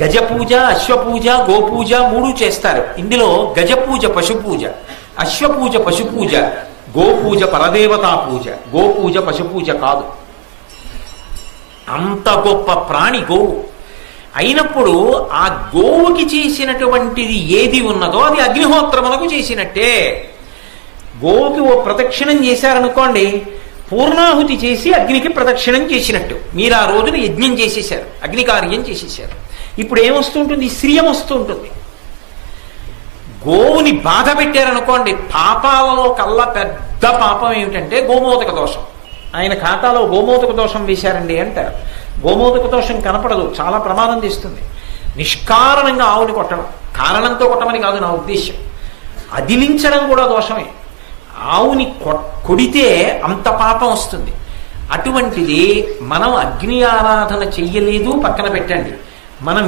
గజపూజ, అశ్వపూజ, గోపూజ మూడు చేస్తారు. ఇందులో గజపూజ పశుపూజ, అశ్వపూజ పశుపూజ, గోపూజ పరదేవతా పూజ. గోపూజ పశుపూజ కాదు. అంత గొప్ప ప్రాణి గోవు అయినప్పుడు ఆ గోవుకి చేసినటువంటిది ఏది ఉన్నదో అది అగ్నిహోత్రములకు చేసినట్టే. గోవుకి ఓ ప్రదక్షిణం చేశారనుకోండి, పూర్ణాహుతి చేసి అగ్నికి ప్రదక్షిణం చేసినట్టు. మీరు ఆ రోజున యజ్ఞం చేసేశారు, అగ్నికార్యం చేసేశారు. ఇప్పుడు ఏమొస్తుంటుంది? శ్రియం వస్తుంటుంది. గోవుని బాధ పెట్టారనుకోండి, పాపాలలో కల్లా పెద్ద పాపం ఏమిటంటే గోమోదక దోషం. ఆయన ఖాతాలో గోమోదక దోషం వేశారండి అంటారు. గోమోదక దోషం కనపడదు, చాలా ప్రమాదం తెస్తుంది. నిష్కారణంగా ఆవుని కొట్టడం, కారణంతో కొట్టమని కాదు నా ఉద్దేశ్యం, అదిలించడం కూడా దోషమే. ఆవుని కొడితే అంత పాపం వస్తుంది. అటువంటిది మనం అగ్ని ఆరాధన చెయ్యలేదు పక్కన పెట్టండి, మనం